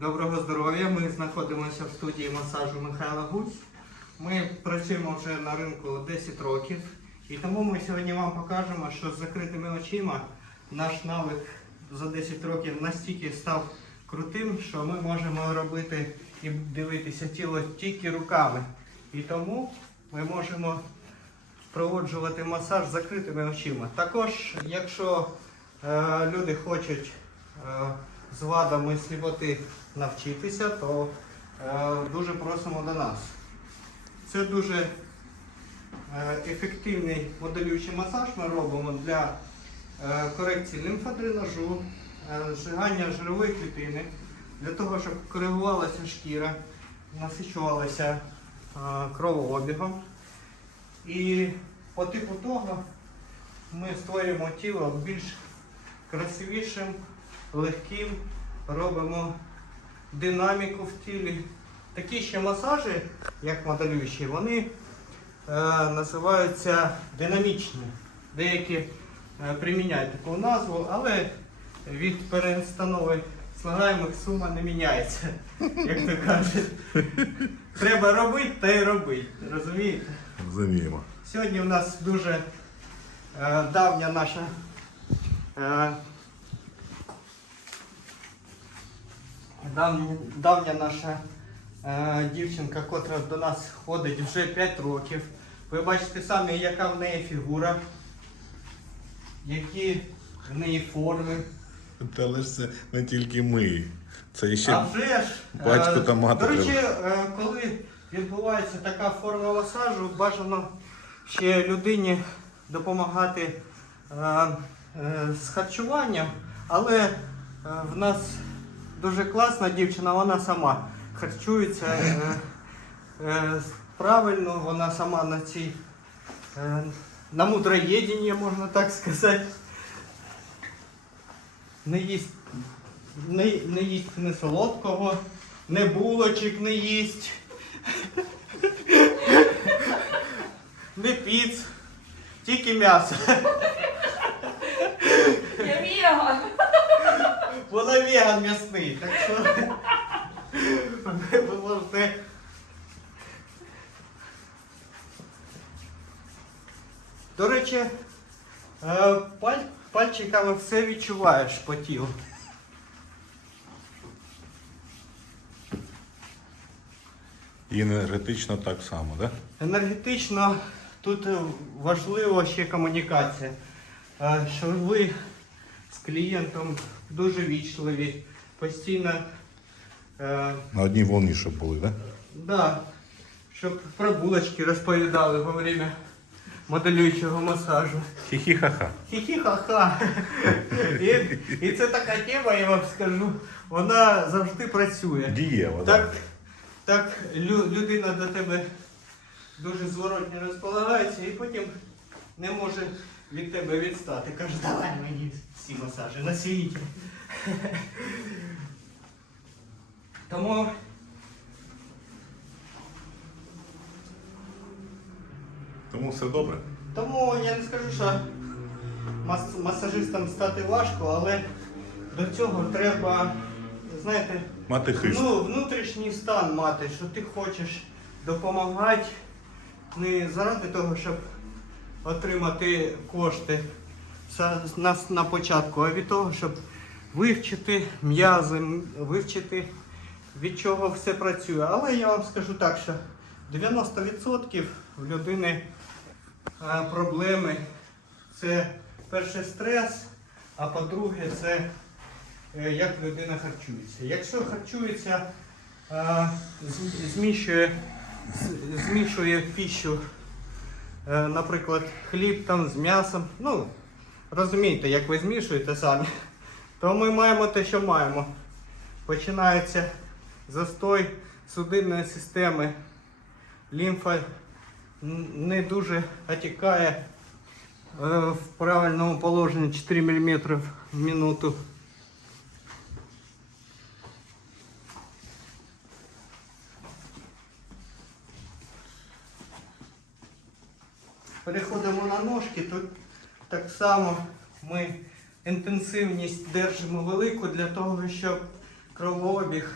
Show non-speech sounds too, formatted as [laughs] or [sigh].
Доброго здоров'я. Ми знаходимося в студії масажу Михайла Гусь. Ми працюємо вже на ринку 10 років. І тому ми сьогодні вам покажемо, що з закритими очима наш навик за 10 років настільки став крутим, що ми можемо робити і дивитися тіло тільки руками. І тому ми можемо проводжувати масаж закритими очима. Також, якщо е, люди хочуть е, з вадами сліпоти навчитися, то е, дуже просимо до нас. Це дуже е, ефективний моделюючий масаж ми робимо для е, корекції лімфодренажу, е, зжигання жирової клітини, для того, щоб коригувалася шкіра, насичувалася е, кровообігом. І по типу того ми створюємо тіло більш красивішим, легким, робимо динаміку в тілі. Такі ще масажі, як моделюючі, вони е, називаються динамічні. Деякі е, приміняють таку назву, але від перестанови слагаємих сума не міняється, [laughs] як то кажуть. Треба робити та й робити. Розумієте? Розуміємо. Сьогодні у нас дуже е, давня наша е, давня, давня наша е, дівчинка, котра до нас ходить вже 5 років. Ви бачите самі, яка в неї фігура, які в неї форми. Та ж це не тільки ми. Це ще А вже ж, батько та мати До речі, е, коли відбувається така форма масажу, бажано ще людині допомагати е, е, з харчуванням, але е, в нас дуже класна дівчина, вона сама харчується е, е, правильно, вона сама на цій е, на мудроєдінні, можна так сказати. Не їсть не, не їсть не солодкого, не булочок не їсть, не піц, тільки м'ясо. Я веган. Вона веган м'ясний, так що ви можете. До речі, е, паль, пальчиками все відчуваєш по тілу. і енергетично так само, так? Енергетично тут важливо ще комунікація. Е, Що ви з клієнтом дуже вічливі, постійно е, На одній волні, щоб були, так? да, щоб про булочки розповідали во время моделюючого масажу. Хі-хі-ха-ха. Хі-хі-ха-ха. [laughs] І, і це така тема, я вам скажу, вона завжди працює. Дієво, Так, так лю- людина до тебе дуже зворотно розполагається і потім не може від тебе відстати. Каже, давай мені всі масажі на світі. Тому Тому все добре. Тому я не скажу, що мас- масажистам стати важко, але до цього треба, знаєте, Мати хист. ну, внутрішній стан мати, що ти хочеш допомагати не заради того, щоб отримати кошти са- на, на початку, а від того, щоб вивчити м'язи, вивчити від чого все працює. Але я вам скажу так, що 90% в людини проблеми це перше стрес, а по-друге, це е, як людина харчується. Якщо харчується, а, з- зміщує, з- змішує піщу, е, наприклад, хліб там з м'ясом, ну, розумієте, як ви змішуєте самі, [laughs] то ми маємо те, що маємо. Починається застой судинної системи, лімфа не дуже отікає е, в правильному положенні 4 мм в минуту. Переходимо на ножки. Тут так само ми інтенсивність держимо велику для того, щоб кровообіг